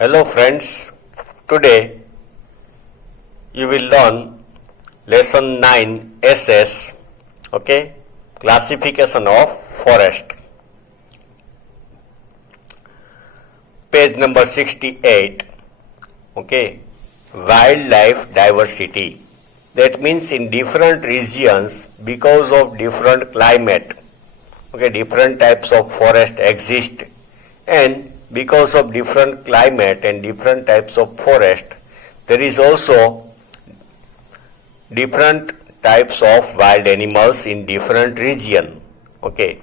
Hello friends, today you will learn lesson 9 SS, okay, classification of forest. Page number 68, okay, wildlife diversity. That means in different regions because of different climate, okay, different types of forest exist, and because of different climate and different types of forest, there is also different types of wild animals in different region. Okay,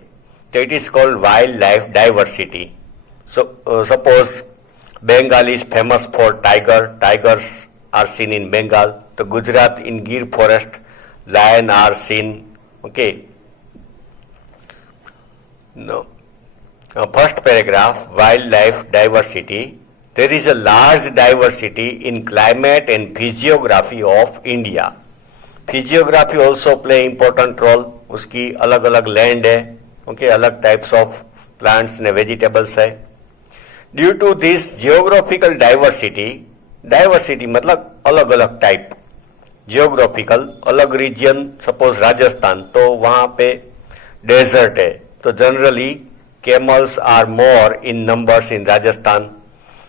so it is called wildlife diversity. So suppose Bengal is famous for tiger. Tigers are seen in Bengal. The Gujarat in Gir forest, lion are seen. Okay. No. First paragraph, wildlife diversity. There is a large diversity in climate and physiography of India. Physiography also play important role. उसकी अलग अलग land है, okay, अलग types of plants ने vegetables है. Due to this geographical diversity, diversity मतलब अलग अलग टाइप, जियोग्राफिकल अलग रीजन, सपोज राजस्थान तो वहां पे डेजर्ट है, तो generally camels are more in numbers in Rajasthan.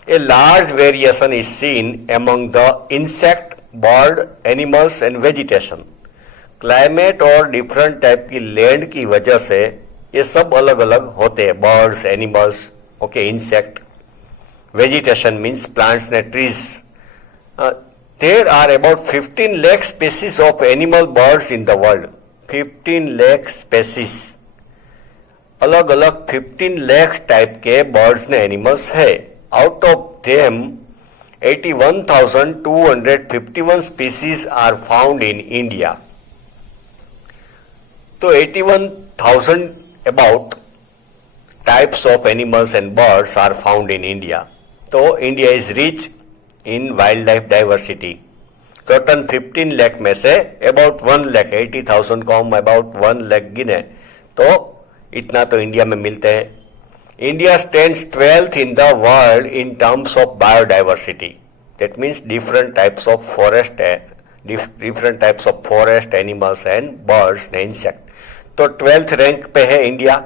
A large variation is seen among the insect, bird, animals and vegetation. Climate और डिफरेंट टाइप की लैंड की वजह से ये सब अलग अलग होते हैं. Birds, animals, okay, insect, vegetation means plants and trees. There are about 15 lakh species of animal birds in the world. 15 lakh species, अलग अलग 15 लाख टाइप के बर्ड्स ने एनिमल्स है. Out of them 81,251 species are found in India. तो 81,000 about types of animals and birds are found in India. तो India is rich in wild life diversity. Total 15 lakh में से about 1 lakh, 80,000 को हम अबाउट 1 लाख गिने तो इतना तो इंडिया में मिलते हैं. India stands 12th in the world in terms of biodiversity. That means different types of forest है, different types of forest, animals and birds and insect. तो 12th रैंक पे है India.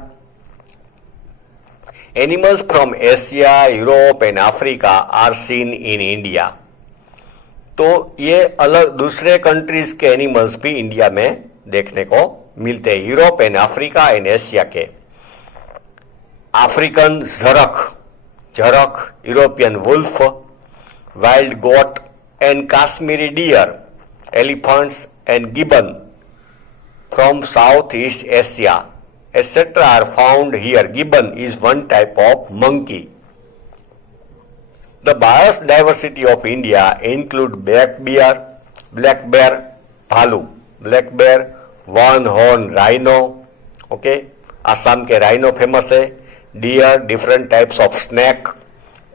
Animals from Asia, Europe and Africa are seen in India. तो ये अलग दूसरे countries के animals भी इंडिया में देखने को मिलते हैं, Europe and Africa and Asia के. अफ्रीकन झरख, झरख, European wolf, wild goat and Kashmiri deer, elephants and gibbon from south east Asia etc. are found here. Gibbon is one type of monkey. The biodiversity of India include black bear, भालू, black bear, one horn rhino, okay, Assam के rhino famous है. Deer, different types of snake,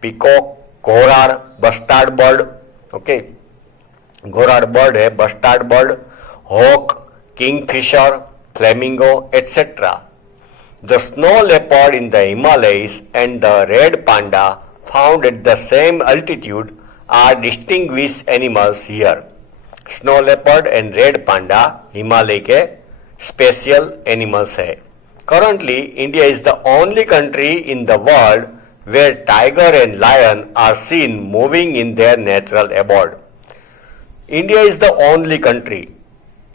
peacock, घोराड़, bustard bird, okay, घोराड़ bird है, bustard bird, hawk, kingfisher, flamingo etcetera. The snow leopard in the Himalayas and the red panda found at the same altitude are distinguished animals here. Snow leopard and red panda Himalaya के special animals है. Currently India is the only country in the world where tiger and lion are seen moving in their natural abode. India is the only country,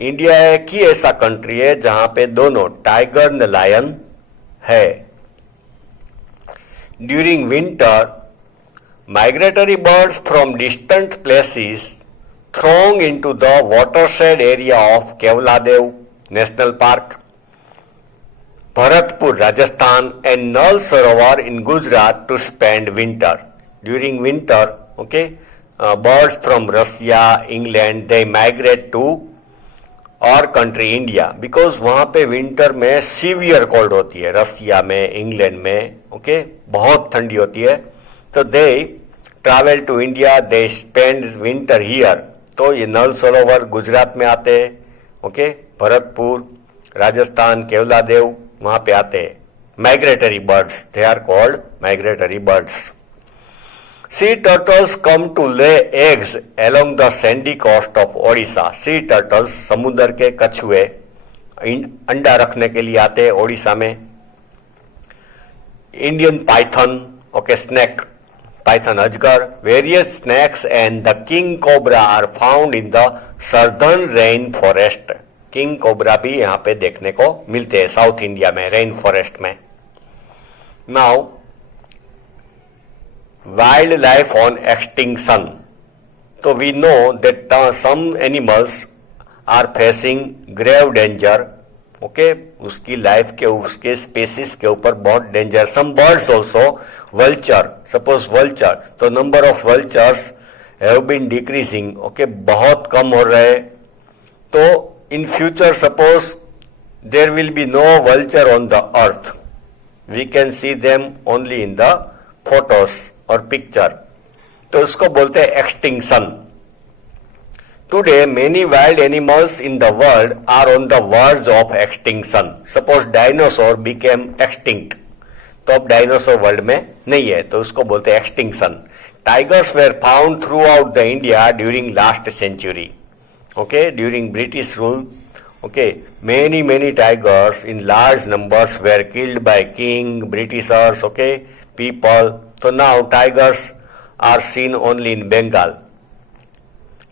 India एक ही ऐसा country है जहां पे दोनों tiger and lion है. During winter migratory birds from distant places throng into the watershed area of Kevladev National Park, Bharatpur, Rajasthan and Nal Sarovar in Gujarat to spend winter. During winter, okay, birds from Russia, England, they migrate to our country India because वहां पे winter में severe cold होती है. रसिया में, England में, okay, बहुत ठंडी होती है. तो they travel to India, they spend winter here. तो ये नल सरोवर गुजरात में आते हैं, ओके, भरतपुर, राजस्थान, केवलादेव, वहां पे आते हैं. Migratory birds, they are called migratory birds. Sea turtles come to lay eggs along the sandy coast of Odisha. Sea turtles समुद्र के कछुए अंडा रखने के लिए आते हैं ओडिशा में. Indian python, okay, snake, python अजगर, various snakes and the king cobra are found in the southern rainforest. King cobra भी यहाँ पे देखने को मिलते हैं साउथ इंडिया में रेन फॉरेस्ट में. Now wildlife on extinction. So we know that some animals are facing grave danger. Okay, उसकी लाइफ के उसके स्पेसिस के ऊपर बहुत danger. Some birds also, vulture, suppose vulture, तो number of vultures have been decreasing. Okay, बहुत कम हो रहे. तो in future suppose there will be no vulture on the earth. We can see them only in the photos और picture. तो उसको बोलते हैं extinction. Today many wild animals in the world are on the verge of extinction. Suppose dinosaur became extinct, तो अब dinosaur world में नहीं है, तो उसको बोलते हैं extinction. Tigers were found throughout the India during last century. Okay, during British rule. Okay, many tigers in large numbers were killed by king, Britishers, okay, people. So now tigers are seen only in Bengal.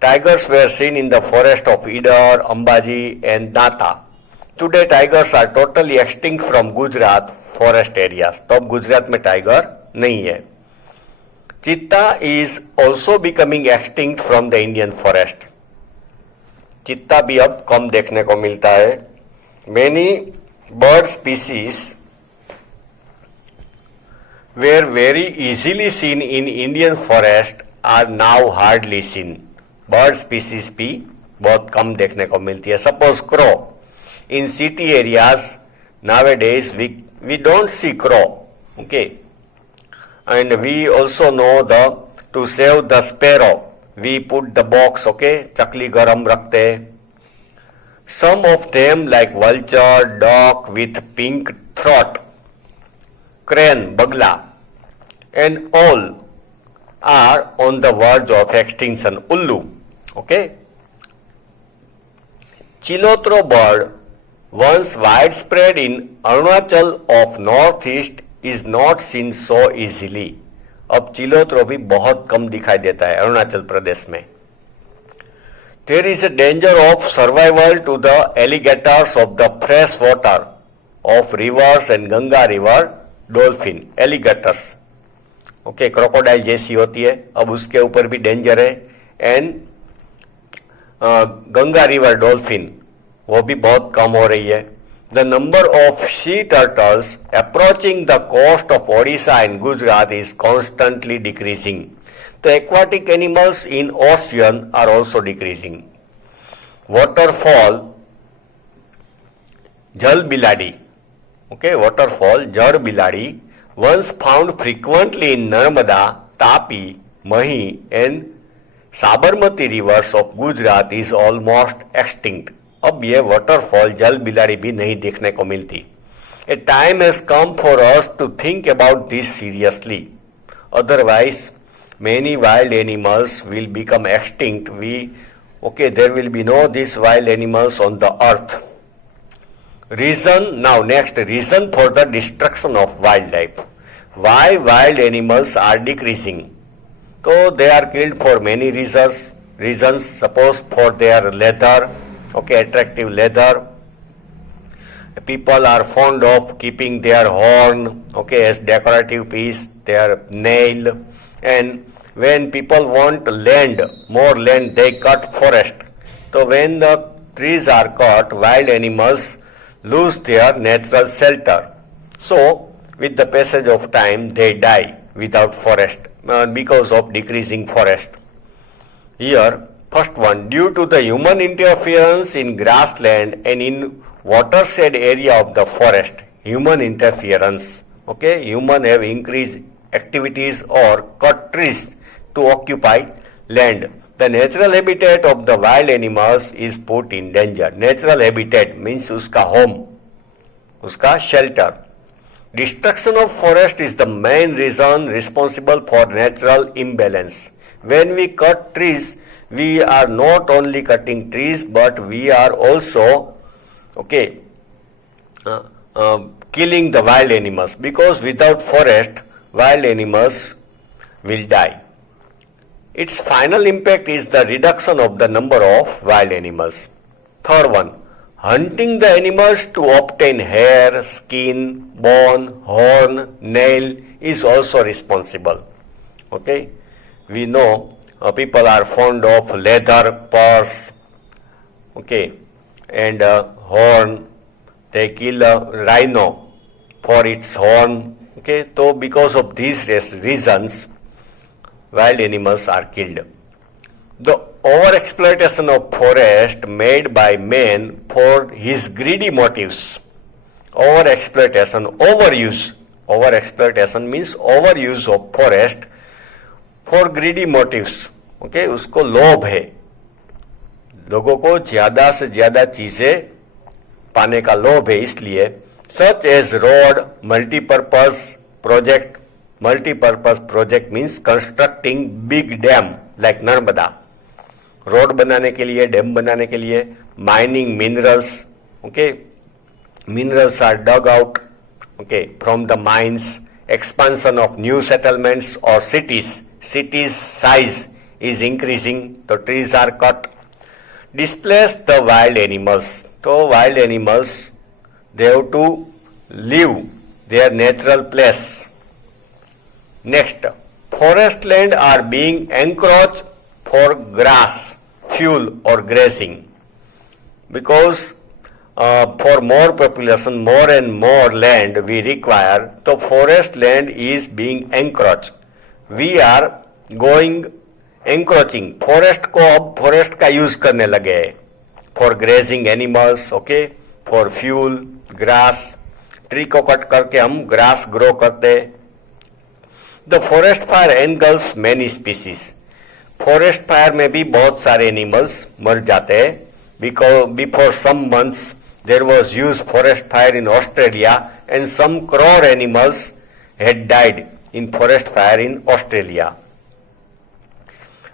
Tigers were seen in the forest of Idar, Ambaji and Nata. Today tigers are totally extinct from Gujarat forest areas. तो अब गुजरात में tiger नहीं है. Cheetah is also becoming extinct from the Indian forest. चित्ता भी अब कम देखने को मिलता है. Many bird species were very easily seen in Indian forest are now hardly seen. Bird species भी बहुत कम देखने को मिलती है. Suppose crow in city areas nowadays we don't see crow. Okay, and we also know the to save the sparrow we put the box, okay, चकली गरम रखते. Some of them like vulture, duck with pink throat, crane, bagla, and all are on the verge of extinction. Ullu, okay. Chilotro bird, once widespread in Arunachal of northeast, is not seen so easily. अब चिलोत्रो भी बहुत कम दिखाई देता है अरुणाचल प्रदेश में. There is a danger of survival to the alligators of the fresh water of rivers and Ganga river dolphin. Alligators, okay, crocodile जैसी होती है, अब उसके ऊपर भी डेंजर है. एंड गंगा रिवर डॉल्फिन वो भी बहुत कम हो रही है. The number of sea turtles approaching the coast of Odisha and Gujarat is constantly decreasing. The aquatic animals in ocean are also decreasing. Waterfall, Jal Biladi, okay, waterfall Jal Biladi, once found frequently in Narmada, Tapi, Mahi and Sabarmati rivers of Gujarat is almost extinct. अब ये waterfall जल बिलाड़ी भी नहीं देखने को मिलती. A time has come for us to think about this seriously. Otherwise many wild animals will become extinct. Okay, there will be no these wild animals on the earth. Reason, now next, reason for the destruction of wildlife. Why wild animals are decreasing? So they are killed for many reasons, suppose for their leather, okay, attractive leather. People are fond of keeping their horn, okay, as decorative piece, their nail. And when people want land, more land, they cut forest. So when the trees are cut, wild animals lose their natural shelter. So with the passage of time, they die without forest because of decreasing forest. Here, first one, due to the human interference in grassland and in watershed area of the forest. Human interference, okay, human have increased activities or cut trees to occupy land. The natural habitat of the wild animals is put in danger. Natural habitat means uska home, uska shelter. Destruction of forest is the main reason responsible for natural imbalance. When we cut trees, we are not only cutting trees, but we are also killing the wild animals, because without forest, wild animals will die. Its final impact is the reduction of the number of wild animals. Third one, hunting the animals to obtain hair, skin, bone, horn, nail is also responsible. Okay, we know people are fond of leather, purse, and horn. They kill a rhino for its horn. So because of these reasons, wild animals are killed. The overexploitation of forest made by man for his greedy motives. Overexploitation means overuse of forest for greedy motives. उसको लोभ है, लोगों को ज्यादा से ज्यादा चीजें पाने का लोभ है, इसलिए such as road, multi-purpose project means constructing big dam like Narmada, road बनाने के लिए, डैम बनाने के लिए, mining minerals, minerals are dug out, from the mines, expansion of new settlements or cities size is increasing, so trees are cut, displace the wild animals. So wild animals, they have to leave their natural place. Next, forest land are being encroached for grass, fuel or grazing, because for more population, more and more land we require, so forest land is being encroached. We are going encroaching, forest को अब forest का use करने लगे हैं, for grazing animals, for fuel, grass, tree को cut करके हम grass grow करते हैं. The forest fire engulfs many species. Forest fire में भी बहुत सारे एनिमल्स मर जाते हैं. Before some months there was huge forest fire in Australia and some crore animals had died in forest fire in Australia.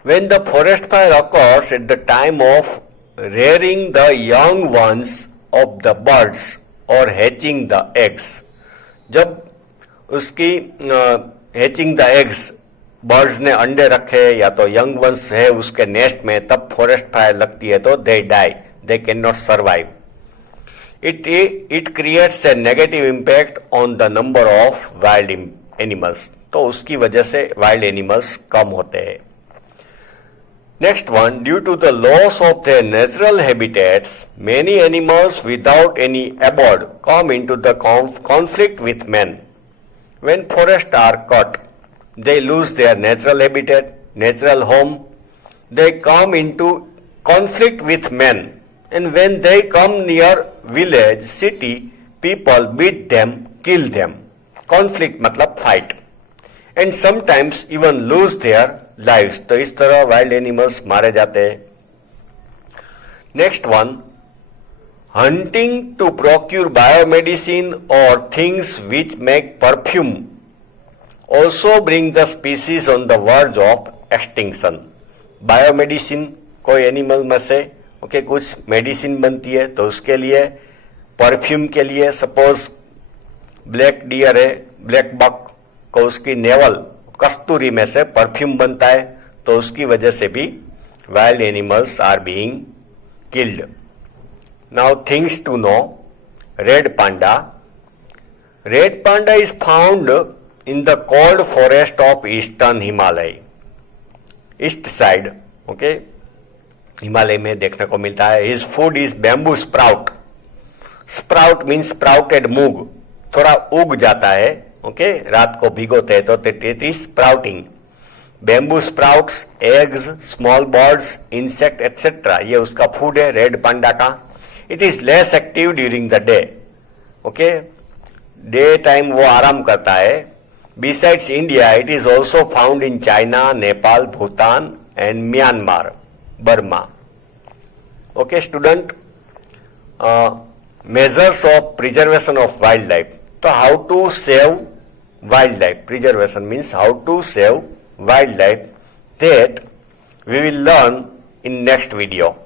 When the forest fire occurs at the time of rearing the young ones of the birds or hatching the eggs, जब उसकी hatching the eggs, birds ने अंडे रखे या तो young ones है उसके nest में, तब फॉरेस्ट फायर लगती है तो they die, they can not survive. It creates a negative impact on the number of wild animals, तो उसकी वजह से वाइल्ड एनिमल्स कम होते हैं. Next one, due to the loss of the natural habitats many animals without any abode come into the conflict with man. When forest are cut, they lose their natural habitat, natural home. They come into conflict with men, and when they come near village, city, people beat them, kill them. Conflict मतलब fight, and sometimes even lose their lives. तो इस तरह wild animals मारे जाते हैं. Next one, hunting to procure biomedicine or things which make perfume also bring the species on the verge of extinction. Biomedicine, कोई animal में से कुछ मेडिसिन बनती है तो उसके लिए, परफ्यूम के लिए, सपोज ब्लैक डियर है, ब्लैक बक को उसकी नेवल कस्तूरी में से परफ्यूम बनता है, तो उसकी वजह से भी wild animals are being killed. Now things to know. Red panda. Red panda is found in the cold forest of eastern Himalaya, east side, Himalaya में देखने को मिलता है. His food is bamboo sprout. Sprout means sprouted मूंग, थोड़ा उग जाता है, रात को भिगोते हैं तो it is sprouting. Bamboo sprouts, eggs, small birds, insect etc. ये उसका फूड है रेड पांडा का. It is less active during the day. Day time वो आराम करता है. Besides India, it is also found in China, Nepal, Bhutan and Myanmar, Burma. Student, measures of preservation of wildlife. તો how to save wildlife, preservation means how to save wildlife, that we will learn in next video.